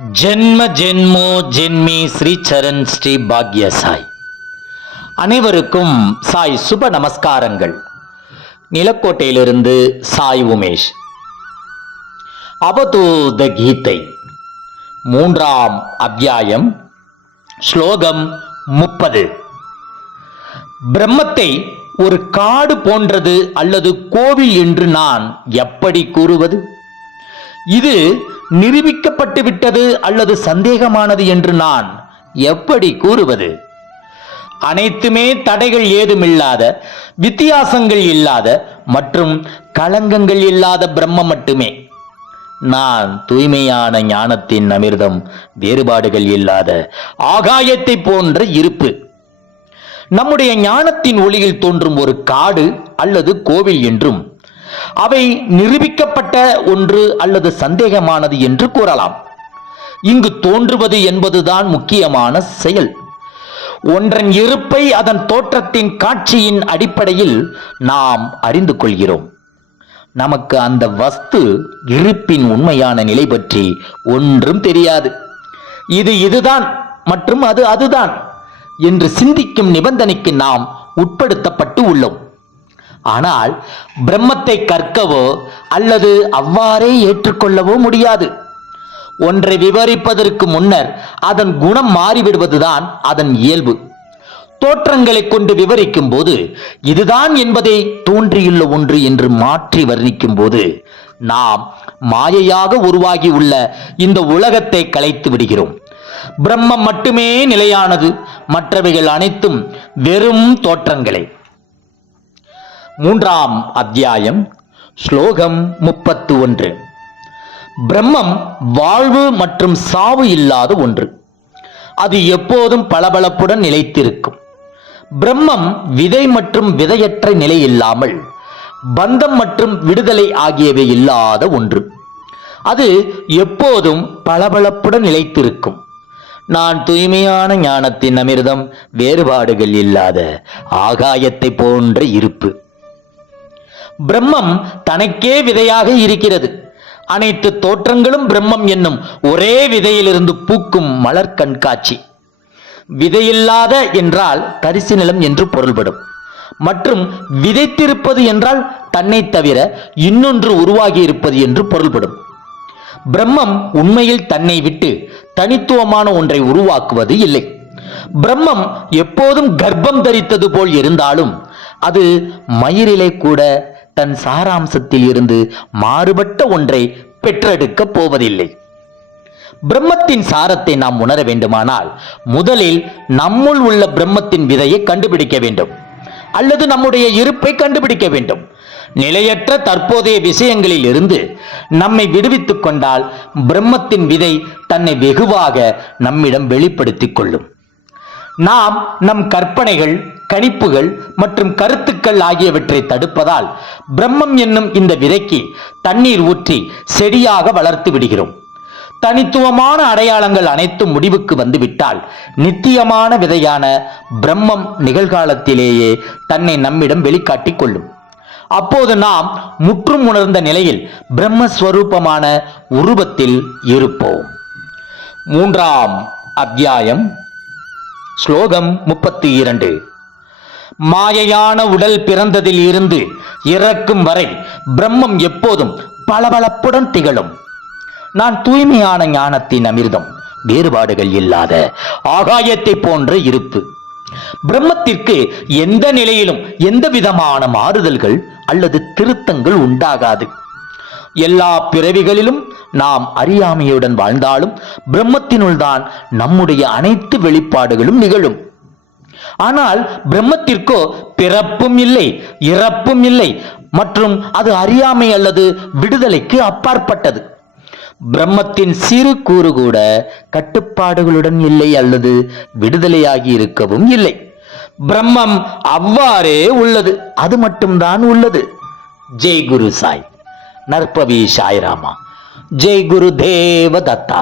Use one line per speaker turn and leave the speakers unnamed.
ஜென்ம ஜென்மோ ஜென்மி ஸ்ரீ சரண் ஸ்ரீ பாக்ய சாய். அனைவருக்கும் சாய் சுப நமஸ்காரங்கள். நிலக்கோட்டையிலிருந்து சாய் உமேஷ். அவதூத கீதை. மூன்றாம் அத்தியாயம். ஸ்லோகம் முப்பது. பிரம்மத்தை ஒரு காடு போன்றது அல்லது கோவில் என்று நான் எப்படி கூறுவது? இது நிரூபிக்கப்பட்டு விட்டது அல்லது சந்தேகமானது என்று நான் எப்படி கூறுவது? அனைத்துமே தடைகள் ஏதுமில்லாத வித்தியாசங்கள் இல்லாத மற்றும் களங்கங்கள் இல்லாத பிரம்மம் மட்டுமே. நான் தூய்மையான ஞானத்தின் அமிர்தம் வேறுபாடுகள் இல்லாத ஆகாயத்தை போன்ற இருப்பு. நம்முடைய ஞானத்தின் ஒளியில் தோன்றும் ஒரு காடு அல்லது கோவில் என்றும் அவை நிரூபிக்கப்பட்ட ஒன்று அல்லது சந்தேகமானது என்று கூறலாம். இங்கு தோன்றுவது என்பதுதான் முக்கியமான செயல். ஒன்றன் இருப்பை அதன் தோற்றத்தின் காட்சியின் அடிப்படையில் நாம் அறிந்து கொள்கிறோம். நமக்கு அந்த வஸ்து இருப்பின் உண்மையான நிலை பற்றி ஒன்றும் தெரியாது. இது இதுதான் மற்றும் அது அதுதான் என்று சிந்திக்கும் நிபந்தனைக்கு நாம் உட்படுத்தப்பட்டு உள்ளோம். ஆனால் பிரம்மத்தை கற்கவோ அல்லது அவ்வாறே ஏற்றுக்கொள்ளவோ முடியாது. ஒன்றை விவரிப்பதற்கு முன்னர் அதன் குணம் மாறிவிடுவதுதான் அதன் இயல்பு. தோற்றங்களை கொண்டு விவரிக்கும் போது இதுதான் என்பதை தோன்றியுள்ள ஒன்று என்று மாற்றி வர்ணிக்கும் போது நாம் மாயையாக உருவாகி உள்ள இந்த உலகத்தை கலைத்து விடுகிறோம். பிரம்மம் மட்டுமே நிலையானது மற்றவைகள் அனைத்தும் வெறும் தோற்றங்களே. மூன்றாம் அத்தியாயம் ஸ்லோகம் முப்பத்து ஒன்று. பிரம்மம் வாழ்வு மற்றும் சாவு இல்லாத ஒன்று. அது எப்போதும் பளபளப்புடன் நிலைத்திருக்கும். பிரம்மம் விதை மற்றும் விதையற்ற நிலை இல்லாமல் பந்தம் மற்றும் விடுதலை ஆகியவை இல்லாத ஒன்று. அது எப்போதும் பளபளப்புடன் நிலைத்திருக்கும். நான் தூய்மையான ஞானத்தின் அமிர்தம் வேறுபாடுகள் இல்லாத ஆகாயத்தை போன்ற இருப்பு. பிரம்மம் தனக்கே விதையாக இருக்கிறது. அனைத்து தோற்றங்களும் பிரம்மம் என்னும் ஒரே விதையிலிருந்து பூக்கும் மலர் கண்காட்சி. விதையில்லாத என்றால் தரிசு நிலம் என்று பொருள்படும். மற்றும் விதைத்திருப்பது என்றால் தன்னை தவிர இன்னொன்று உருவாகி இருப்பது என்று பொருள்படும். பிரம்மம் உண்மையில் தன்னை விட்டு தனித்துவமான ஒன்றை உருவாக்குவது இல்லை. பிரம்மம் எப்போதும் கர்ப்பம் தரித்தது போல் இருந்தாலும் அது மயிரிலே கூட தன் சாராம்சத்தில் இருந்து மாறுபட்ட ஒன்றை பெற்றெடுக்கப் போவதில்லை. பிரம்மத்தின் சாரத்தை நாம் உணர வேண்டுமானால் முதலில் நம்முள் உள்ள பிரம்மத்தின் விதையை கண்டுபிடிக்க வேண்டும். அல்லது நம்முடைய இருப்பை கண்டுபிடிக்க வேண்டும். நிலையற்ற தற்போதைய விஷயங்களில் இருந்து நம்மை விடுவித்துக் கொண்டால் பிரம்மத்தின் விதை தன்னை வெகுவாக நம்மிடம் வெளிப்படுத்திக் கொள்ளும். நாம் நம் கற்பனைகள் கணிப்புகள் மற்றும் கருத்துக்கள் ஆகியவற்றை தடுப்பதால் பிரம்மம் என்னும் இந்த விதைக்கு தண்ணீர் ஊற்றி செடியாக வளர்த்து விடுகிறோம். தனித்துவமான அடையாளங்கள் அனைத்தும் முடிவுக்கு வந்துவிட்டால் நித்தியமான விதையான பிரம்மம் நிகழ்காலத்திலேயே தன்னை நம்மிடம் வெளிக்காட்டிக் கொள்ளும். அப்போது நாம் முற்றும் உணர்ந்த நிலையில் பிரம்மஸ்வரூபமான உருவத்தில் இருப்போம். மூன்றாம் அத்தியாயம். ஸ்லோகம் முப்பத்தி இரண்டு மாயையான உடல் பிறந்ததில் இருந்து இறக்கும் வரை பிரம்மம் எப்போதும் பளபளப்புடன் திகழும். நான் தூய்மையான ஞானத்தின் அமிர்தம் வேறுபாடுகள் இல்லாத ஆகாயத்தை போன்ற இருப்பு. பிரம்மத்திற்கு எந்த நிலையிலும் எந்த விதமான மாறுதல்கள் அல்லது திருத்தங்கள் உண்டாகாது. எல்லா பிறவிகளிலும் நாம் அறியாமையுடன் வாழ்ந்தாலும் பிரம்மத்தினுள் தான் நம்முடைய அனைத்து வெளிப்பாடுகளும் நிகழும். ஆனால் பிரம்மத்திற்கோ பிறப்பும் இல்லை இறப்பும் இல்லை மற்றும் அது அறியாமை அல்லது விடுதலைக்கு அப்பாற்பட்டது. பிரம்மத்தின் சிறு கூறு கூட கட்டுப்பாடுகளுடன் இல்லை அல்லது விடுதலையாகி இருக்கவும் இல்லை. பிரம்மம் அவ்வாறே உள்ளது அது மட்டும்தான் உள்ளது. ஜெய் குரு சாய். நற்பவி சாய்ராமா. ஜெய் குரு தேவ தத்தா